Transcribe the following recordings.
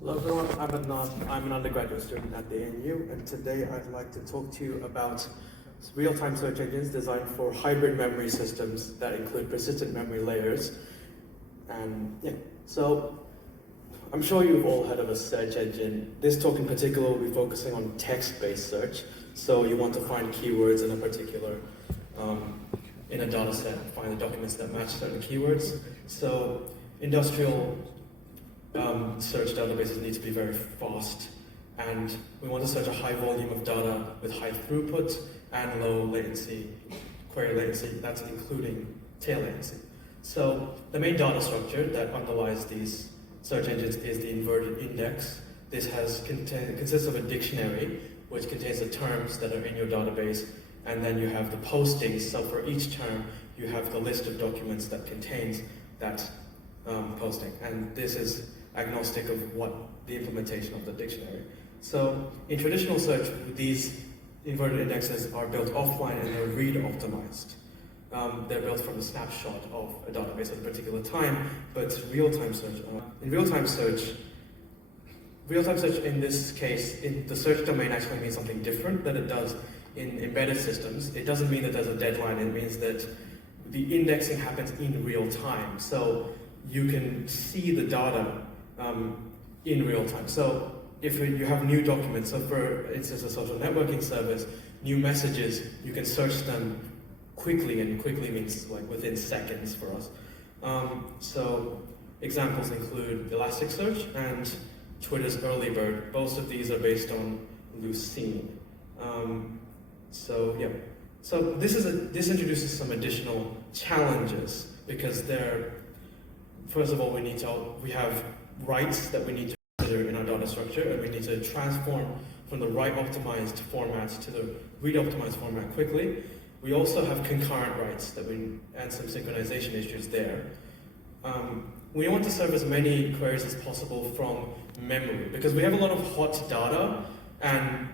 Hello everyone, I'm Adnan. I'm an undergraduate student at the ANU, and today I'd like to talk to you about real-time search engines designed for hybrid memory systems that include persistent memory layers. And yeah, so I'm sure you've all heard of a search engine. This talk in particular will be focusing on text-based search. So you want to find keywords in a particular, in a data set, find the documents that match certain keywords. So industrial search databases need to be very fast, and we want to search a high volume of data with high throughput and low latency, query latency, that's including tail latency. So the main data structure that underlies these search engines is the inverted index. This consists of a dictionary which contains the terms that are in your database, and then you have the postings. So for each term you have the list of documents that contains that posting, and this is agnostic of what the implementation of the dictionary. So in traditional search, these inverted indexes are built offline and they're read optimized. They're built from a snapshot of a database at a particular time, but real-time search, in real-time search in this case, in the search domain actually means something different than it does in embedded systems. It doesn't mean that there's a deadline, it means that the indexing happens in real time. So you can see the data in real time. So if you have new documents, so for instance a social networking service, new messages, you can search them quickly, and quickly means like within seconds for us. So examples include Elasticsearch and Twitter's Early Bird. Both of these are based on Lucene. So this introduces some additional challenges, because first of all, we have rights that we need to consider in our data structure, and we need to transform from the write optimized format to the read optimized format quickly. We also have concurrent writes and some synchronization issues there. We want to serve as many queries as possible from memory, because we have a lot of hot data and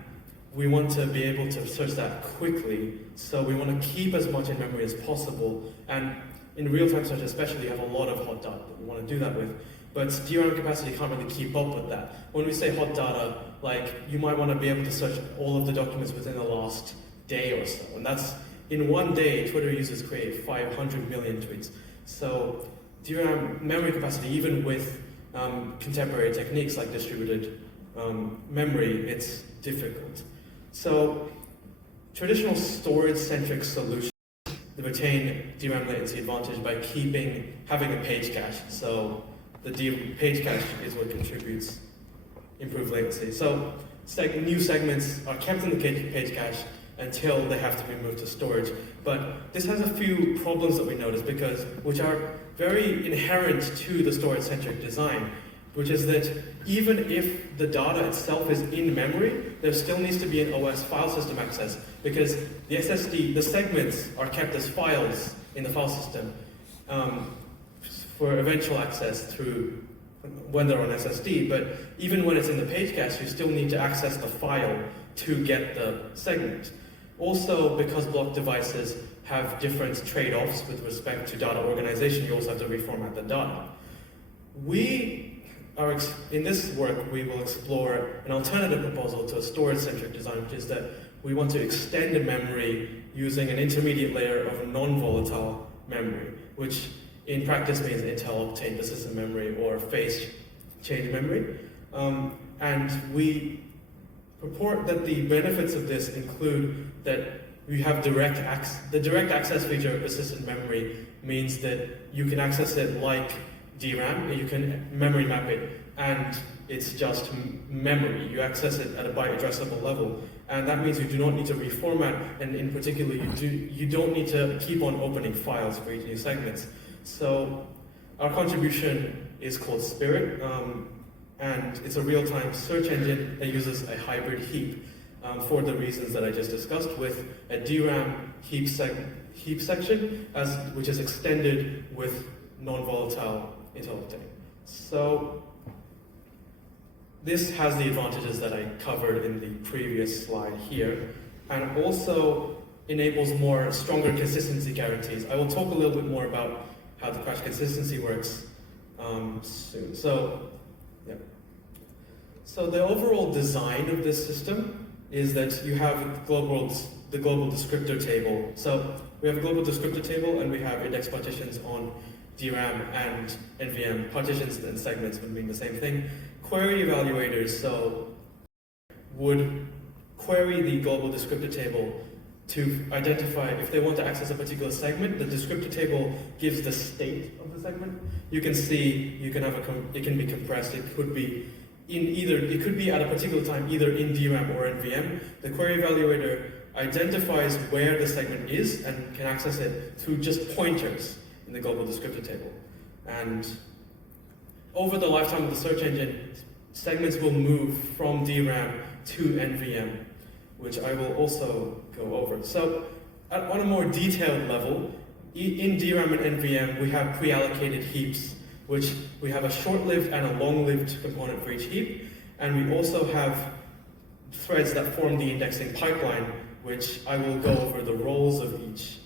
we want to be able to search that quickly. So we want to keep as much in memory as possible, and in real-time search especially, you have a lot of hot data that we want to do that with. But DRAM capacity can't really keep up with that. When we say hot data, like you might want to be able to search all of the documents within the last day or so. And that's, in one day, Twitter users create 500 million tweets. So DRAM memory capacity, even with contemporary techniques like distributed memory, it's difficult. So traditional storage-centric solutions retain DRAM latency advantage by having a page cache. So the page cache is what contributes improved latency. So new segments are kept in the page cache until they have to be moved to storage. But this has a few problems that we notice, which are very inherent to the storage-centric design, which is that even if the data itself is in memory, there still needs to be an OS file system access, because the SSD, the segments are kept as files in the file system for eventual access through when they're on SSD. But even when it's in the page cache, you still need to access the file to get the segment. Also, because block devices have different trade-offs with respect to data organization, you also have to reformat the data. In this work, we will explore an alternative proposal to a storage-centric design, which is that we want to extend a memory using an intermediate layer of non-volatile memory, which in practice means Intel-obtained persistent memory or phase change memory. And we purport that the benefits of this include that we have the direct access feature of persistent memory means that you can access it like DRAM, you can memory map it, and it's just memory. You access it at a byte addressable level, and that means you do not need to reformat, and in particular, you don't need to keep on opening files for each new segments. So our contribution is called Spirit, and it's a real-time search engine that uses a hybrid heap for the reasons that I just discussed, with a DRAM heap section, which is extended with non-volatile Intel-obtained. So this has the advantages that I covered in the previous slide here, and also enables stronger consistency guarantees. I will talk a little bit more about how the crash consistency works soon. So, yeah. So the overall design of this system is that you have the global descriptor table. So we have a global descriptor table and we have index partitions on DRAM and NVM. Partitions and segments would mean the same thing. Query evaluators, so would query the global descriptor table to identify if they want to access a particular segment. The descriptor table gives the state of the segment. You can see, it can be compressed. It could be at a particular time either in DRAM or NVM. The query evaluator identifies where the segment is and can access it through just pointers in the global descriptor table. And over the lifetime of the search engine, segments will move from DRAM to NVM, which I will also go over. So on a more detailed level, in DRAM and NVM, we have pre-allocated heaps, which we have a short-lived and a long-lived component for each heap. And we also have threads that form the indexing pipeline, which I will go over the roles of each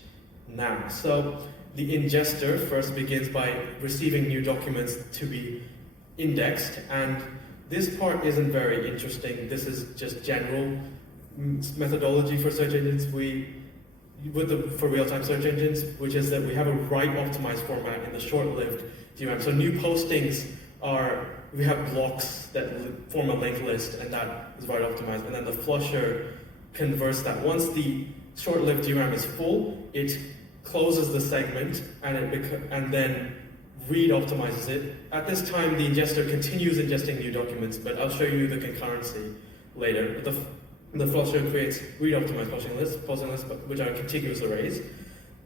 now. So the ingester first begins by receiving new documents to be indexed, and this part isn't very interesting. This is just general methodology for search engines. For real-time search engines, which is that we have a write-optimized format in the short-lived DRAM. So new postings we have blocks that form a linked list, and that is write-optimized, and then the flusher converts that. Once the short-lived DRAM is full, it closes the segment and then read optimizes it. At this time, the ingester continues ingesting new documents, but I'll show you the concurrency later. The flusher creates read optimized posting lists, which are contiguous arrays.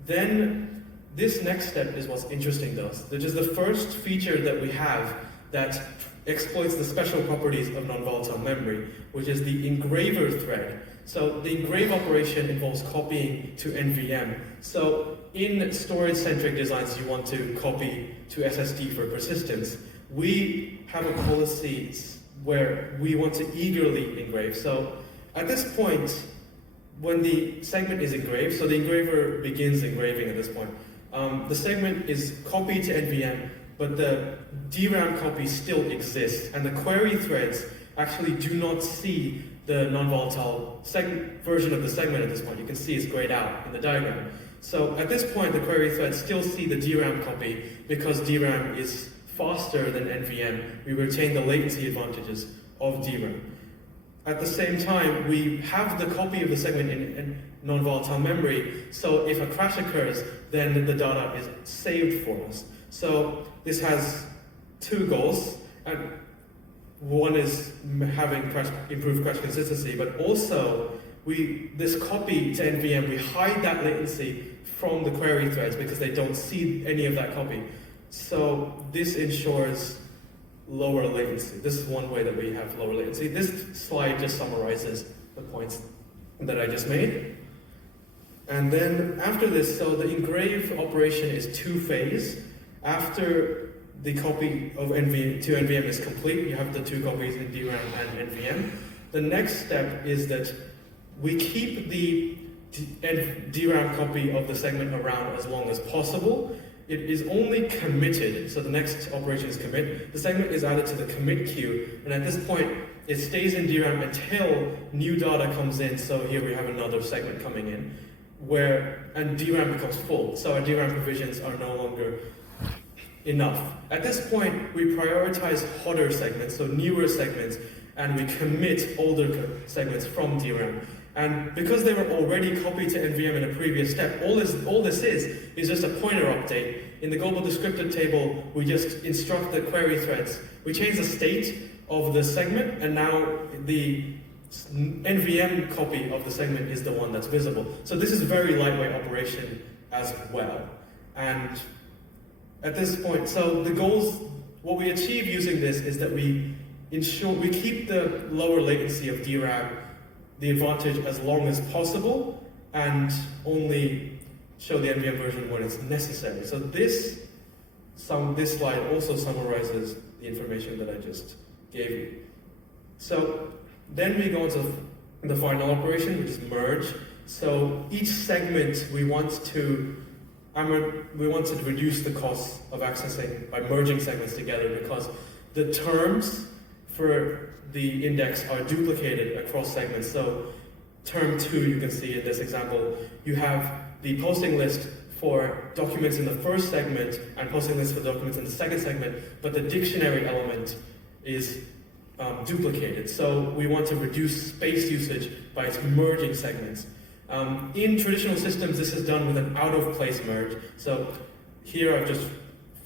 Then this next step is what's interesting to us, which is the first feature that we have that exploits the special properties of non-volatile memory, which is the engraver thread. So the engrave operation involves copying to NVM. So in storage-centric designs, you want to copy to SSD for persistence. We have a policy where we want to eagerly engrave. So at this point, when the segment is engraved, so the engraver begins engraving at this point, the segment is copied to NVM, but the DRAM copy still exists, and the query threads actually do not see the non-volatile version of the segment at this point. You can see it's grayed out in the diagram. So at this point, the query threads still see the DRAM copy because DRAM is faster than NVM. We retain the latency advantages of DRAM. At the same time, we have the copy of the segment in non-volatile memory, so if a crash occurs, then the data is saved for us. So this has two goals, and one is having improved crash consistency, but also this copy to NVM, we hide that latency from the query threads because they don't see any of that copy. So this ensures lower latency. This is one way that we have lower latency. This slide just summarizes the points that I just made. And then after this, so the engrave operation is two-phase. After the copy of NVM to NVM is complete, you have the two copies in DRAM and NVM. The next step is that we keep the DRAM copy of the segment around as long as possible. It is only committed, so the next operation is commit. The segment is added to the commit queue, and at this point, it stays in DRAM until new data comes in. So here we have another segment coming in, and DRAM becomes full. So our DRAM provisions are no longer enough. At this point, we prioritize hotter segments, so newer segments, and we commit older segments from DRAM. And because they were already copied to NVM in a previous step, all this is just a pointer update. In the global descriptor table, we just instruct the query threads. We change the state of the segment, and now the NVM copy of the segment is the one that's visible. So this is a very lightweight operation as well. And at this point, so the goals, what we achieve using this is that we keep the lower latency of DRAM, the advantage as long as possible, and only show the NVM version when it's necessary. So this slide also summarizes the information that I just gave you. So then we go into the final operation, which is merge. So each segment we want to reduce the cost of accessing by merging segments together, because the terms for the index are duplicated across segments. So term 2, you can see in this example, you have the posting list for documents in the first segment and posting list for documents in the second segment, but the dictionary element is duplicated. So we want to reduce space usage by merging segments. In traditional systems, this is done with an out-of-place merge. So here I've just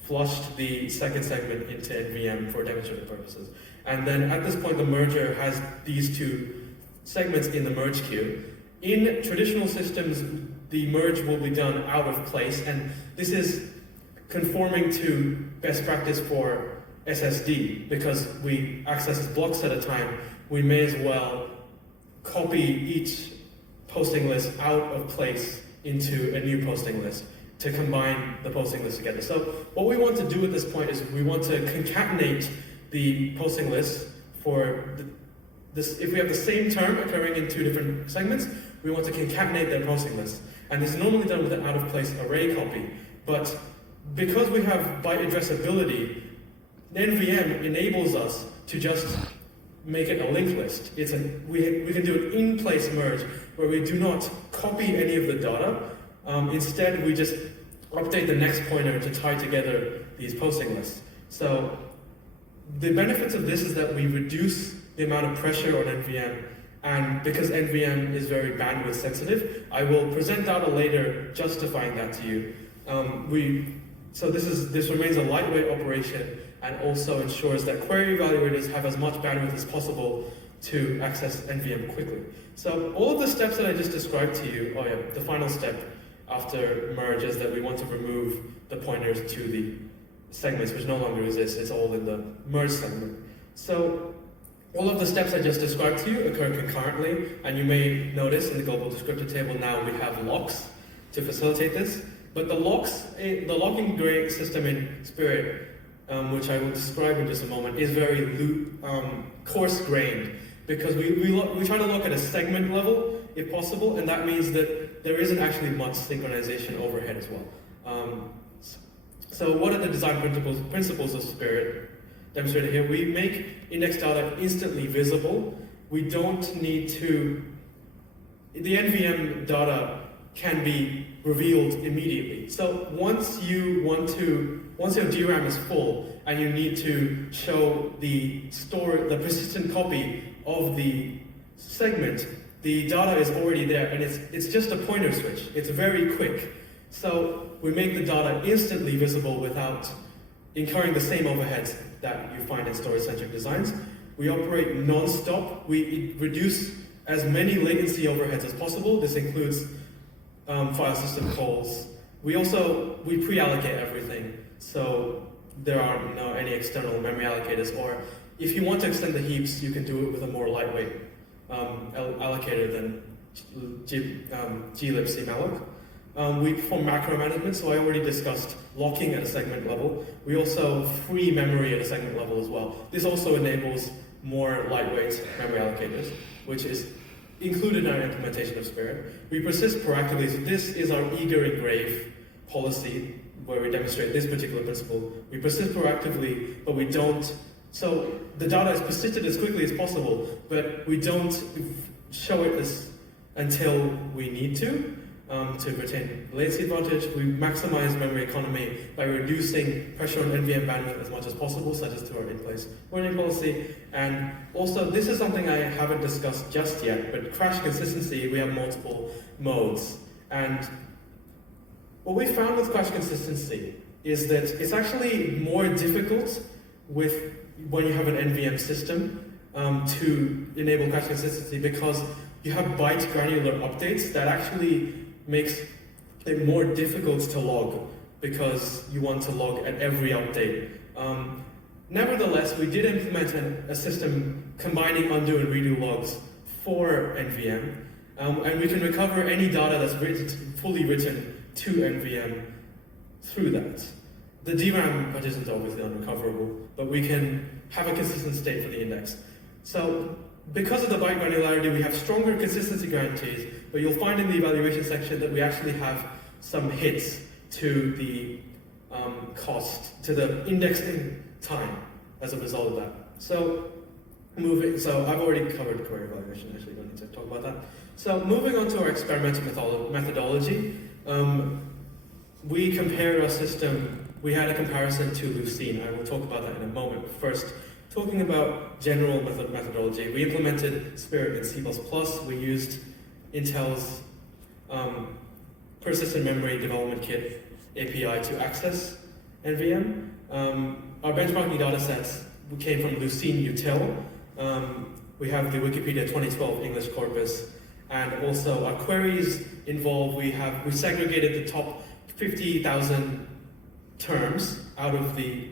flushed the second segment into NVM for demonstrative purposes. And then at this point, the merger has these two segments in the merge queue. In traditional systems, the merge will be done out of place, and this is conforming to best practice for SSD, because we access blocks at a time. We may as well copy each posting list out of place into a new posting list to combine the posting list together. So what we want to do at this point is we want to concatenate the posting list for this. If we have the same term occurring in two different segments, we want to concatenate their posting list. And this is normally done with an out-of-place array copy. But because we have byte addressability, NVM enables us to just make it a linked list. We can do an in-place merge where we do not copy any of the data. Instead, we just update the next pointer to tie together these posting lists. So the benefits of this is that we reduce the amount of pressure on NVM, and because NVM is very bandwidth sensitive, I will present data later justifying that to you. So this remains a lightweight operation and also ensures that query evaluators have as much bandwidth as possible to access NVM quickly. So all of the steps that I just described to you, the final step after merge is that we want to remove the pointers to the segments which no longer exist. It's all in the merge segment. So all of the steps I just described to you occur concurrently, and you may notice in the global descriptor table now we have locks to facilitate this. But the locking grade system in Spirit, which I will describe in just a moment, is very coarse-grained, because we try to look at a segment level, if possible, and that means that there isn't actually much synchronization overhead as well. So what are the design principles of Spirit demonstrated here? We make index data instantly visible. We don't need to... The NVM data can be revealed immediately. So once your DRAM is full and you need to show the persistent copy of the segment, the data is already there, and it's just a pointer switch. It's very quick. So we make the data instantly visible without incurring the same overheads that you find in storage-centric designs. We operate non-stop. We reduce as many latency overheads as possible. This includes file system calls. We pre-allocate everything, so there are any external memory allocators, or if you want to extend the heaps, you can do it with a more lightweight allocator than glibc malloc. We perform macro management, so I already discussed locking at a segment level. We also free memory at a segment level as well. This also enables more lightweight memory allocators, which is included in our implementation of Spirit. We persist proactively, so this is our eager engrave policy where we demonstrate this particular principle. We persist proactively, but we don't, so the data is persisted as quickly as possible, but we don't show it until we need to retain latency advantage. We maximize memory economy by reducing pressure on NVM bandwidth as much as possible, such as through our in-place warning policy. And also, this is something I haven't discussed just yet, but crash consistency, we have multiple modes. And what we found with crash consistency is that it's actually more difficult when you have an NVM system to enable crash consistency, because you have byte granular updates that actually makes it more difficult to log, because you want to log at every update. Nevertheless, we did implement a system combining undo and redo logs for NVM, and we can recover any data that's fully written to NVM through that. The DRAM part isn't obviously unrecoverable, but we can have a consistent state for the index. So because of the byte granularity, we have stronger consistency guarantees, but you'll find in the evaluation section that we actually have some hits to the cost, to the indexing time as a result of that. So So I've already covered query evaluation, actually don't need to talk about that. So moving on to our experimental methodology, we compared our system, we had a comparison to Lucene. I will talk about that in a moment. First, talking about general methodology, we implemented Spirit in C++. We used Intel's Persistent Memory Development Kit API to access NVM. Our benchmarking datasets came from Lucene Util. We have the Wikipedia 2012 English corpus, and also our queries involve, we segregated the top 50,000 terms out of the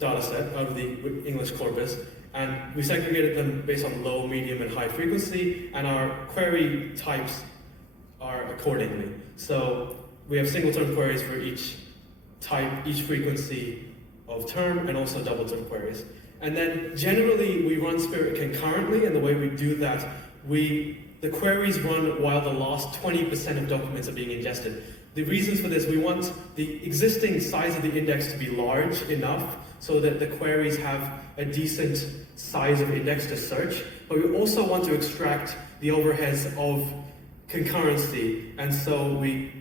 dataset, out of the English corpus, and we segregated them based on low, medium, and high frequency, and our query types are accordingly. So we have single term queries for each type, each frequency of term, and also double term queries. And then generally we run Spirit concurrently, and the way we do that, the queries run while the last 20% of documents are being ingested. The reasons for this, we want the existing size of the index to be large enough so that the queries have a decent size of index to search, but we also want to extract the overheads of concurrency, and so we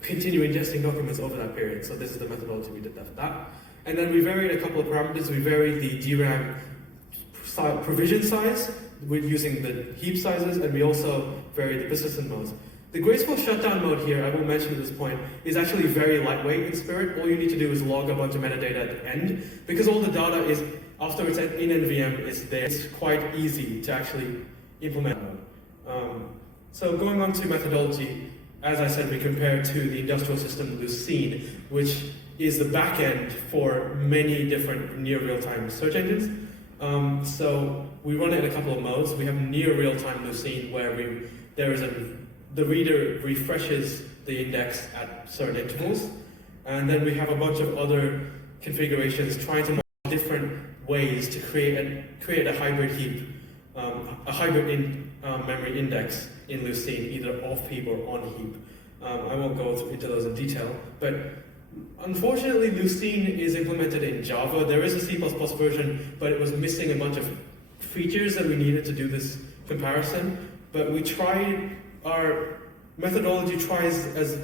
continue ingesting documents over that period. So this is the methodology we did that for that. And then we varied a couple of parameters. We varied the DRAM provision size with using the heap sizes, and we also varied the persistent modes. The graceful shutdown mode here, I will mention at this point, is actually very lightweight in Spirit. All you need to do is log a bunch of metadata at the end. Because all the data is, after it's in NVM, is there. It's quite easy to actually implement. So going on to methodology, as I said, we compare to the industrial system Lucene, which is the backend for many different near real-time search engines. So we run it in a couple of modes. We have near real-time Lucene, where the reader refreshes the index at certain intervals, and then we have a bunch of other configurations trying to model different ways to create a hybrid heap, a hybrid memory index in Lucene, either off heap or on heap. I won't go into those in detail, but unfortunately Lucene is implemented in Java. There is a C++ version, but it was missing a bunch of features that we needed to do this comparison. But we tried, our methodology tries as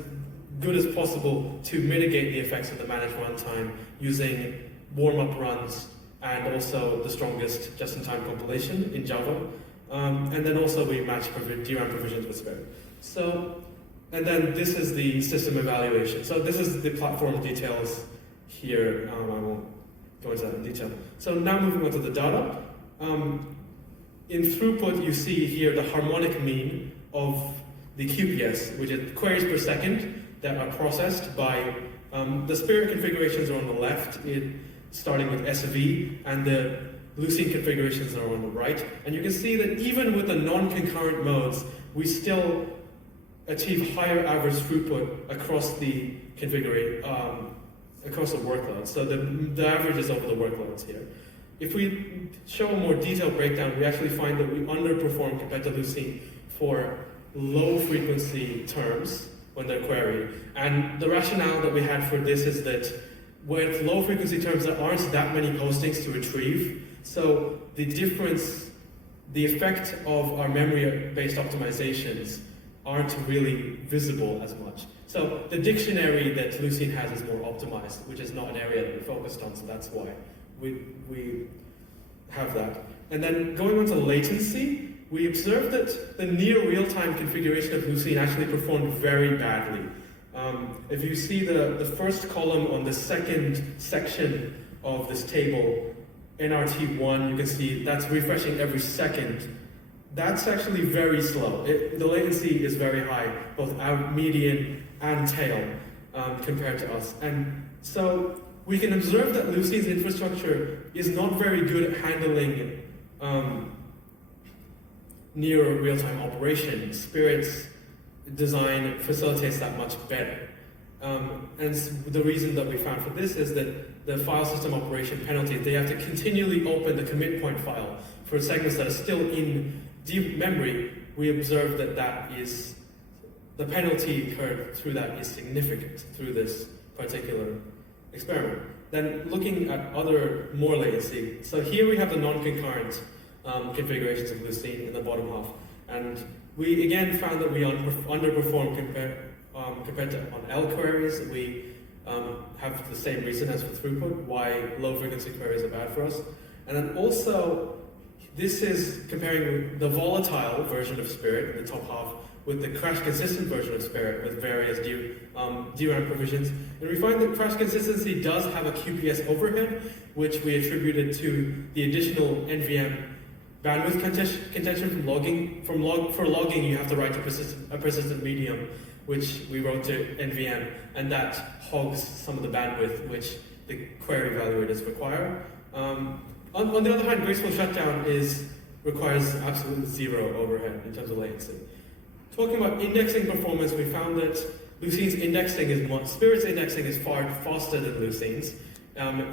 good as possible to mitigate the effects of the managed runtime using warm-up runs and also the strongest just-in-time compilation in Java. And then also we match DRAM provisions with Spirit. So, and then this is the system evaluation. So this is the platform details here. I won't go into that in detail. So now moving on to the data. In throughput, you see here the harmonic mean of the QPS, which is queries per second that are processed by the Spirit configurations are on the left, starting with SV, and the Lucene configurations are on the right. And you can see that even with the non-concurrent modes, we still achieve higher average throughput across the across the workloads. So the average is over the workloads here. If we show a more detailed breakdown, we actually find that we underperform compared to Lucene for low frequency terms when they're queried. And the rationale that we had for this is that with low frequency terms, there aren't that many postings to retrieve. So the difference, the effect of our memory-based optimizations aren't really visible as much. So the dictionary that Lucene has is more optimized, which is not an area that we're focused on, so that's why we have that. And then going on to latency, we observed that the near real-time configuration of Lucene actually performed very badly. If you see the first column on the second section of this table, NRT1, you can see that's refreshing every second. That's actually very slow. The latency is very high, both out median and tail, compared to us. And so we can observe that Lucene's infrastructure is not very good at handling near real-time operation. Spirit's design facilitates that much better. And the reason that we found for this is that the file system operation penalty, they have to continually open the commit point file for segments that are still in deep memory. We observed that the penalty curve through that is significant through this particular experiment. Then looking at other more latency. So here we have the non-concurrent configurations of Lucene in the bottom half. And we again found that we underperform compared to on L queries. We have the same reason as for throughput, why low frequency queries are bad for us. And then also, this is comparing the volatile version of Spirit in the top half with the crash consistent version of Spirit with various DRAM provisions. And we find that crash consistency does have a QPS overhead, which we attributed to the additional NVM bandwidth contention from logging. For logging, you have to write to a persistent medium, which we wrote to NVM, and that hogs some of the bandwidth which the query evaluators require. On the other hand, graceful shutdown requires absolute zero overhead in terms of latency. Talking about indexing performance, we found that Lucene's indexing Spirit's indexing is far faster than Lucene's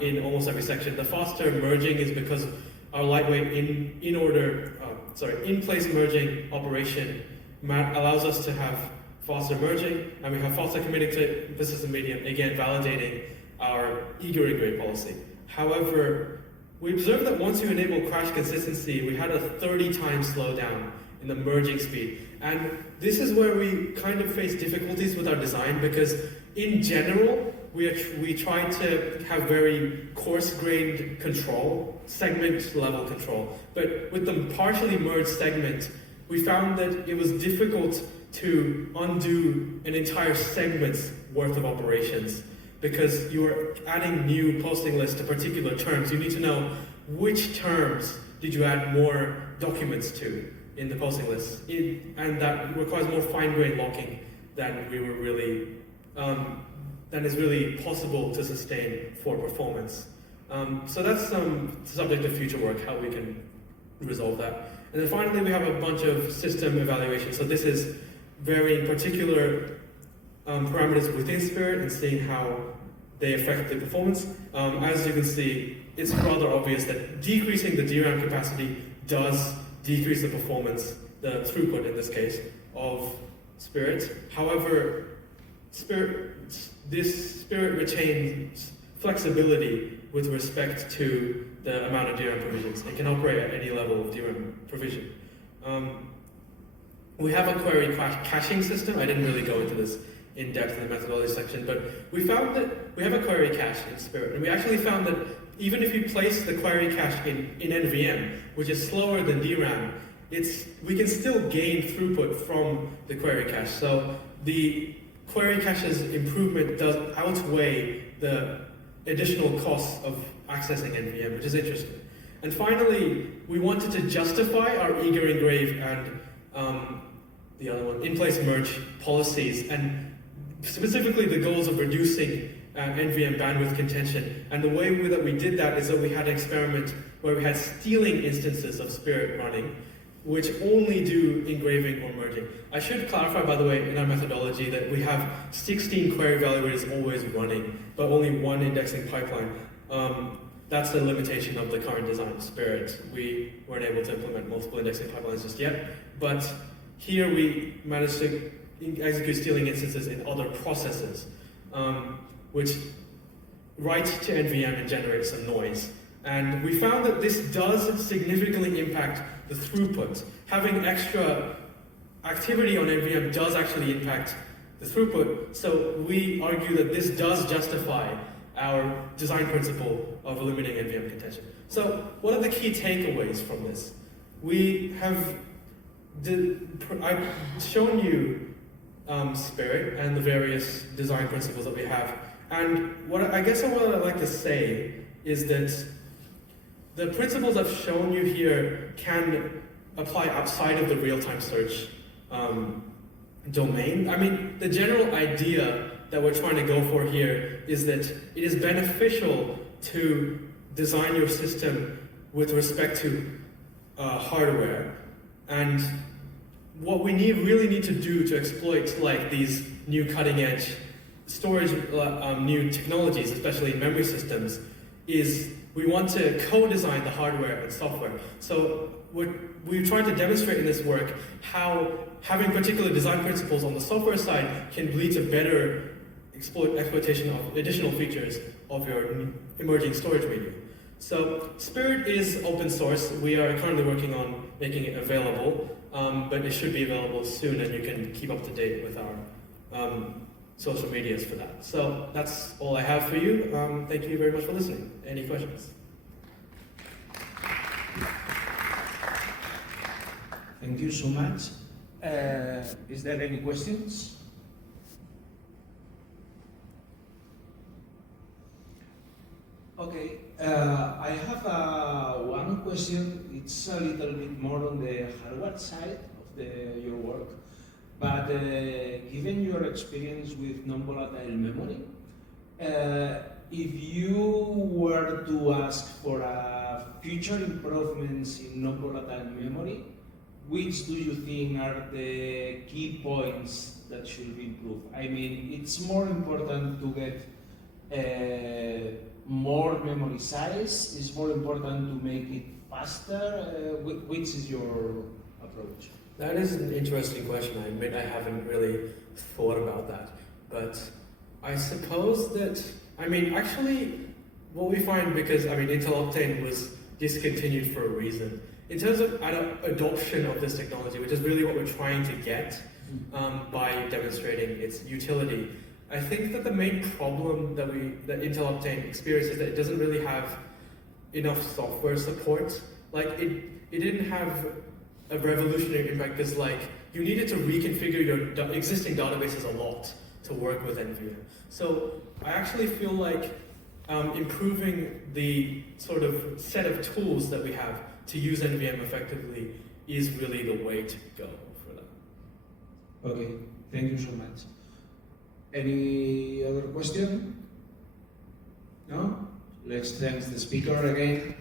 in almost every section. The faster merging is because our lightweight in-place merging operation allows us to have faster merging, and we have faster committing to persistent medium, again validating our eager engrave policy. However, we observed that once you enable crash consistency, we had a 30 times slowdown in the merging speed. And this is where we kind of face difficulties with our design, because in general, we try to have very coarse-grained control, segment-level control. But with the partially merged segment, we found that it was difficult to undo an entire segment's worth of operations, because you are adding new posting lists to particular terms. You need to know which terms did you add more documents to in the posting list, and that requires more fine-grained locking than we were really than is really possible to sustain for performance. So that's subject of future work, how we can resolve that. And then finally, we have a bunch of system evaluations. So this is varying particular parameters within Spirit and seeing how they affect the performance. As you can see, it's rather obvious that decreasing the DRAM capacity does decrease the performance, the throughput in this case, of Spirit. However, this Spirit retains flexibility with respect to the amount of DRAM provisions. It can operate at any level of DRAM provision. We have a query caching system. I didn't really go into this in depth in the methodology section, but we found that we have a query cache in Spirit, and we actually found that even if you place the query cache in NVM, which is slower than DRAM, we can still gain throughput from the query cache. So the query cache's improvement does outweigh the additional costs of accessing NVM, which is interesting. And finally, we wanted to justify our eager engrave and the other one, in-place merge policies, and specifically the goals of reducing NVM bandwidth contention. And the way that we did that is that we had an experiment where we had stealing instances of Spirit running, which only do engraving or merging. I should clarify, by the way, in our methodology that we have 16 query evaluators always running, but only one indexing pipeline. That's the limitation of the current design of Spirit. We weren't able to implement multiple indexing pipelines just yet, but here we managed to execute stealing instances in other processes, which write to NVM and generate some noise. And we found that this does significantly impact the throughput. Having extra activity on NVM does actually impact the throughput, so we argue that this does justify our design principle of eliminating NVM contention. So what are the key takeaways from this? I've shown you Spirit and the various design principles that we have. And what I'd like to say is that the principles I've shown you here can apply outside of the real-time search domain. I mean, the general idea that we're trying to go for here is that it is beneficial to design your system with respect to hardware. And what we really need to do to exploit like these new cutting-edge storage, new technologies, especially in memory systems, is we want to co-design the hardware and software. So we're trying to demonstrate in this work how having particular design principles on the software side can lead to better exploitation of additional features of your emerging storage medium. So Spirit is open source. We are currently working on making it available, but it should be available soon, and you can keep up to date with our social medias for that. So that's all I have for you. Thank you very much for listening. Any questions? Thank you so much. Is there any questions? Okay, I have one question. It's a little bit more on the hardware side of your work, but given your experience with non-volatile memory, if you were to ask for future improvements in non-volatile memory, which do you think are the key points that should be improved? I mean, it's more important to get more memory size? Is more important to make it faster? Which is your approach? That is an interesting question. I admit I haven't really thought about that. But I suppose that, I mean, actually, what we find, because, I mean, Intel Optane was discontinued for a reason. In terms of adoption of this technology, which is really what we're trying to get by demonstrating its utility, I think that the main problem that Intel Optane experiences is that it doesn't really have enough software support. Like it didn't have a revolutionary impact because like you needed to reconfigure your existing databases a lot to work with NVM. So I actually feel like improving the sort of set of tools that we have to use NVM effectively is really the way to go for that. Okay, thank you so much. Any other question? No? Let's thank the speaker again.